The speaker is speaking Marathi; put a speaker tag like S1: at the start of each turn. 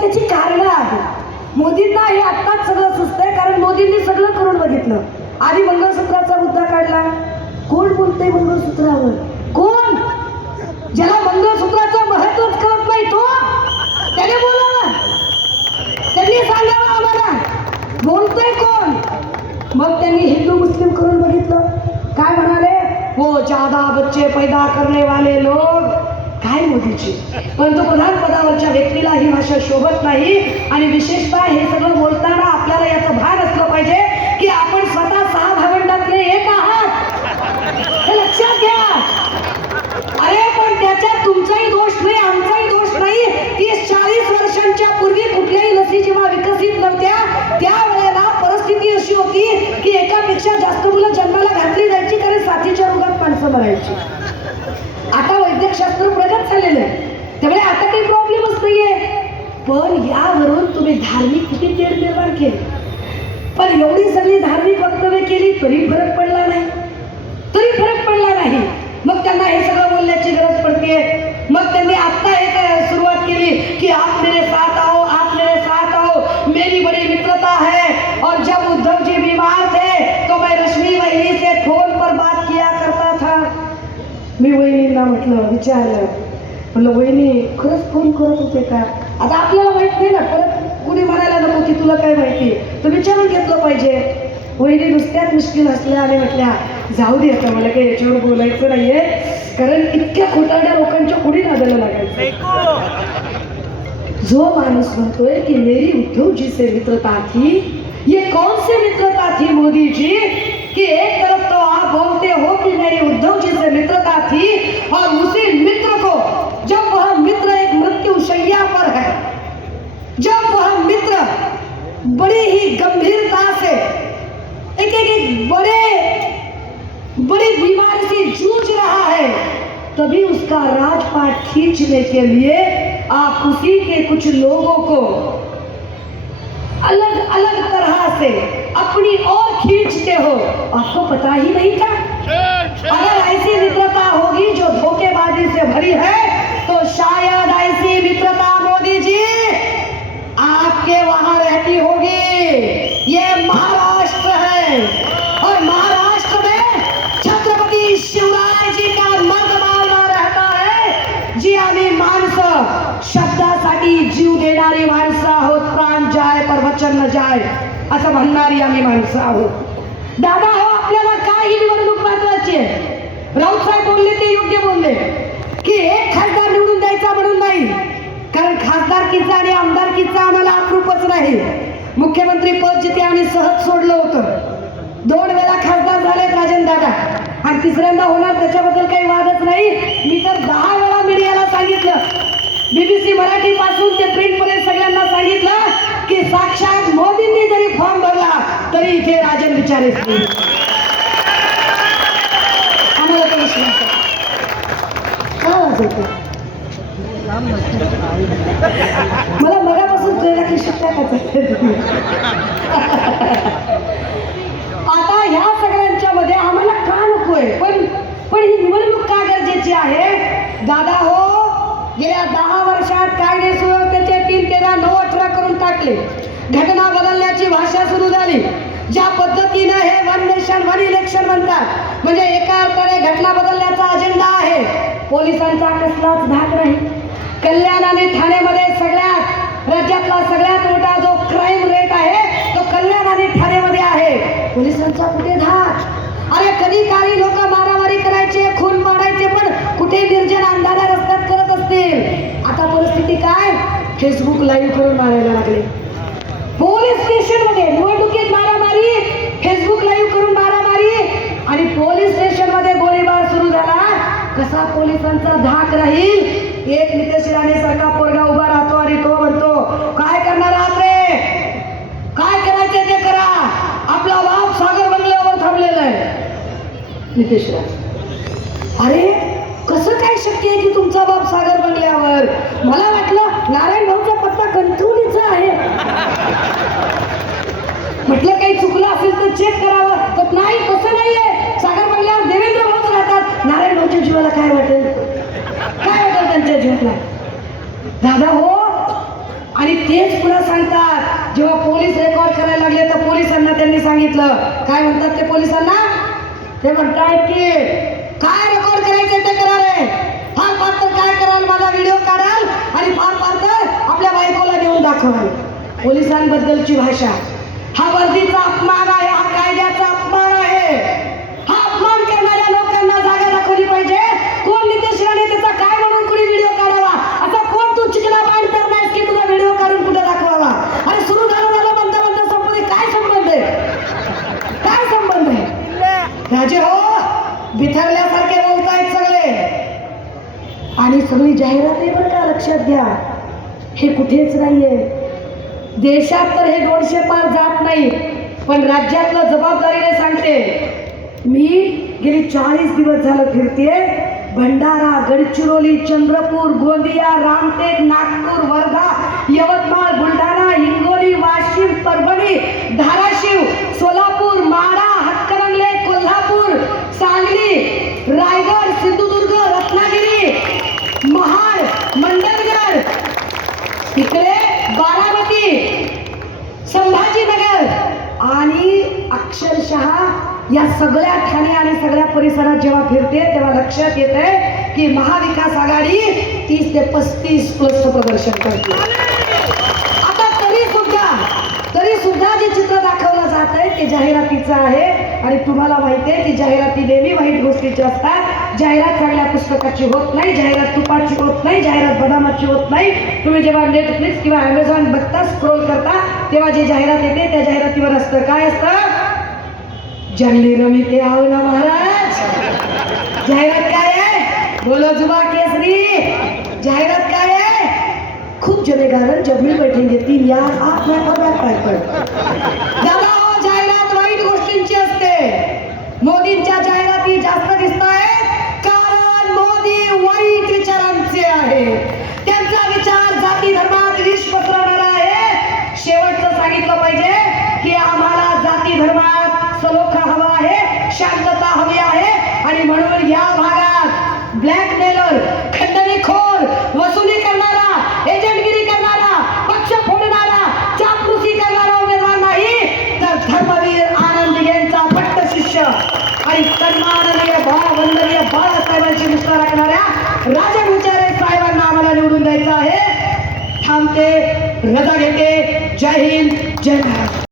S1: त्याची कारणं आहेत. मोदींना हे आत्ताच सगळं सुचतंय कारण मोदींनी सगळं करून बघितलं. आधी मंगळसूत्राचा मुद्दा काढला. कोण बोलतंय मंगळसूत्रावर? कोण? ज्याला मंगळसूत्राचं महत्वच कळत नाही तो? त्याने बोलावा. त्यांनी सांगावं आम्हाला. बोलतोय कोण? मग त्यांनी हिंदू मुस्लिम करून बघितलं. काय म्हणाले? हो जादा बच्चे पैदा करने वाले लोक. काय मोदीची पंतप्रधान पदावरच्या व्यक्ती ही भाषा शोभत नाही. आणि विशेषतः हे सगळं बोलताना आपल्याला याचं भान असलं पाहिजे की आपण स्वतः सहा भावंडातले एक आहात. हे लक्षात घ्या. अरे पण त्याच्यात तुमचाही दोष नाही आमचाही दोष नाही. तीस चाळीस वर्षांच्या पूर्वी कुठल्याही लसी जेव्हा विकसित नव्हत्या त्यावेळेला परिस्थिती अशी होती की एकापेक्षा जास्त मुलं जन्माला घातली जायची कारण साथीच्या रोगात माणसं मरायची. आता वैद्यकशास्त्र प्रगत झालेलं आहे. त्यामुळे आता काही प्रॉब्लेमच नाहीये. पण यावरून तुम्ही धार्मिक किती तेढ निर्माण केली? पण एवढी सगळी धार्मिक वक्तव्य केली, तरी फरक पडला नाही. तरी फरक पडला नाही. मग त्यांना हे सगळं बोलण्याची गरज पडते मग त्यांनी आत्ता हे काय सुरुवात केली की आप मेरे साथ आओ आप मेरे साथ आओ मेरी बड़ी मित्रता है और जब उद्धव जी बीमार थे तो मैं रश्मि वहिनी से फ़ोन पर बात किया करता था। मी वहिनींना म्हटलं, विचारलं. म्हणलं, वहिनी, खरंच फ़ोन करत होते का? आता आपल्याला माहीत नाही ना परत कुणी म्हणायला नको की तुला काय माहिती? तर विचारून घेतलं पाहिजे. वहिनी नुसत्याच मुश्किल असल्या आणि म्हटल्या जाऊ दे आता मला काही याच्यावर बोलायचं नाहीये. कारण इतक्या खोटारड्या लोकांच्या कुणी नादाला लागायचं. जो माणूस म्हणतोय कि मेरी उद्धव जी से मित्रता थी ये कौन सी मित्रता थी मोदी जी कि एक तरफ तो आप बोलते हो कि मेरी उद्धव जी से मित्रता थी और उसी खींचने के लिए आप उसी के कुछ लोगों को अलग अलग तरह से अपनी ओर खींचते हो। आपको पता ही नहीं था। अगर ऐसी मित्रता होगी जो धोखेबाजी से शब्दासाठी जीव देणारी माणसं आहोत प्राण जाय पर वचन न जाय असं म्हणणारी आम्ही माणसं आहोत. दादा हो आपल्याला काय ही निवडणूक महत्वाची आहे. राऊत साहेब बोलले ते योग्य बोलले. की एक खासदार निवडून द्यायचा म्हणून नाही. कारण खासदारकीचा आणि आमदारकीचा आम्हाला अप्रूपच नाही. मुख्यमंत्री पद जिथे आम्ही सहज सोडलं होतं. दोन वेळा खासदार झालेत राजन दादा. आणि तिसऱ्यांदा होणार त्याच्याबद्दल काही वादच नाही मी तर दहा वेळा मीडियाला सांगितलं बीबीसी मराठी पासून ते प्रिंट पर्यंत सगळ्यांना सांगितलं की साक्षात मोदींनी जरी फॉर्म भरला तरी इथे राजन विचारे आम्हाला विश्वास मला मगापासून कळलं की शिट्ट्या का आता ह्या सगळ्यांच्या मध्ये आम्हाला का नकोय? पण पण ही निवडणूक का गरजेची आहे? दादा हो गेल्या दहा वर्षात कायदे सुव्यवस्थेचे तीन तेरा नऊ अठरा करून टाकले. घटना बदलण्याची भाषा सुरू झाली. ज्या पद्धतीनं हे वन नेशन वन इलेक्शन म्हणतात म्हणजे एका अर्थाने घटना बदलण्याचा अजेंडा आहे. पोलिसांचा कसलाच धाक नाही. कल्याण आणि ठाणेमध्ये सगळ्यात राज्यातला सगळ्यात मोठा जो क्राईम रेट आहे तो कल्याण आणि ठाण्यामध्ये आहे. पोलिसांचा कुठे धाक? अरे कधी काही लोक मारा करायचे खून मारायचे पण कुठे निर्जन अंधाऱ्या रस्त्यात करत असतील आता परिस्थिती काय फेसबुक लाईव्ह करून मारायला लागले पोलीस स्टेशनमध्ये निवडणुकीत मारामारी फेसबुक लाईव्ह करून मारामारी आणि पोलीस स्टेशनमध्ये गोळीबार सुरू झाला कसा पोलिसांचा धाक राहील एक नितेश राणे सारखा पोरगा उभा राहतो आणि तो म्हणतो काय करणार आहात रे? काय करायचे ते करा. आपला बाप सागर बंगल्यावर थांबलेला आहे. नितेश राणे अरे कसं काय शक्य आहे की तुमचा बाप सागर बंगल्यावर? मला वाटलं नारायण भाऊचा पत्ता कंट्रोलीचा आहे. म्हटलं काही चुकलं असेल तर चेक करावं. तर नाही कसं नाहीये सागर बंगल्यावर देवेंद्र भाऊच राहतात नारायण भाऊच्या जीवाला झोपला दादा हो? आणि तेच पुन्हा सांगतात. जेव्हा पोलीस रेकॉर्ड करायला लागले तर पोलिसांना त्यांनी सांगितलं. काय म्हणतात ते पोलिसांना? ते म्हणतात की काय रेकॉर्ड करायचं ते करा रे? फार फार तर काय कराल? माझा व्हिडिओ काढाल आणि फार फार तर आपल्या बायकोला देऊन दाखवाल. पोलिसांबद्दलची भाषा. हा वर्दीचा अपमान आहे हा कायद्याचा अपमान आहे हा अपमान करणाऱ्या लोकांना जागा दाखवली पाहिजे कोण नितेश राणे त्याचा काय म्हणून कुणी व्हिडिओ काढावा आता कोण तू चिकना बाण करणार की तुझा व्हिडिओ काढून कुठे दाखवावा आणि सुरू झालं झालं म्हणता म्हणता संपत्ती काय संबंध आहे काय संबंध आहे राजे हो बिथरल्यासारखे बोलतायत सगळे. आणि सगळी जाहिराती बरं का लक्षात घ्या. हे कुठेच नाहीये. देशात तर हे दोनशे पार जात नाही पण राज्यातलं जबाबदारीने सांगते. मी गेली चाळीस दिवस झालं फिरतेय. भंडारा गडचिरोली चंद्रपूर गोंदिया रामटेक नागपूर वर्धा यवतमाळ बुलढाणा हिंगोली वाशिम परभणी धाराशिव अक्षरशः या सगळ्या ठाणे आणि सगळ्या परिसरात जेव्हा फिरते तेव्हा लक्षात येत आहे की महाविकास आघाडी तीस ते पस्तीस प्लस प्रदर्शन करते. आता तरी सुद्धा तरी सुद्धा जे चित्र दाखवलं जात आहे ते जाहिरातीचं आहे. आणि तुम्हाला माहिती आहे की जाहिराती नेहमी वाईट गोष्टीची असतात. जाहिरात चांगल्या पुस्तकाची होत नाही जाहिरात तुपाची होत नाही जाहिरात बदामाची होत नाही. तुम्ही जेव्हा नेटफ्लिक्स किंवा अमेझॉन बघता स्क्रोल करता तेव्हा जी जाहिरात येते त्या जाहिरातीवर असतं. काय असतं? जंगली रमी के आओ ना महाराज। जाहिरात काय आहे? बोलो जुबा केसरी। जाहिरात काय आहे? खूप जने कारण जब मिल बैठेंगे तीन यार आप मैं और मैं काय पर दादा हो जाहिरात वाईट गोष्टींची असते. मोदींच्या जाहिराती जास्त दिसत आहेत कारण मोदी वाईट विचारांचे आहे. त्यांचा विचार जाती धर्मात विष पसरवणारा आहे. शेवटचं सांगितलं पाहिजे की आम्हाला जाती धर्मात सलोखा हवा आहे शांतता हवी आहे आणि म्हणून या भागात ब्लॅकमेलर खंडणीखोर वसुली करणारा एजंटगिरी करणारा पक्ष फोडणारा चापलुसी करणारा उमेदवार नाही तर धर्मवीर आनंद यांचा पट्ट शिष्य आणि सन्माननीय बाळा वंदनीय बाळासाहेबांची निष्ठा राखणाऱ्या राजा विचारे साहेबांना आम्हाला निवडून द्यायचं आहे थांबते रजा घेते जय हिंद जय महाराष्ट्र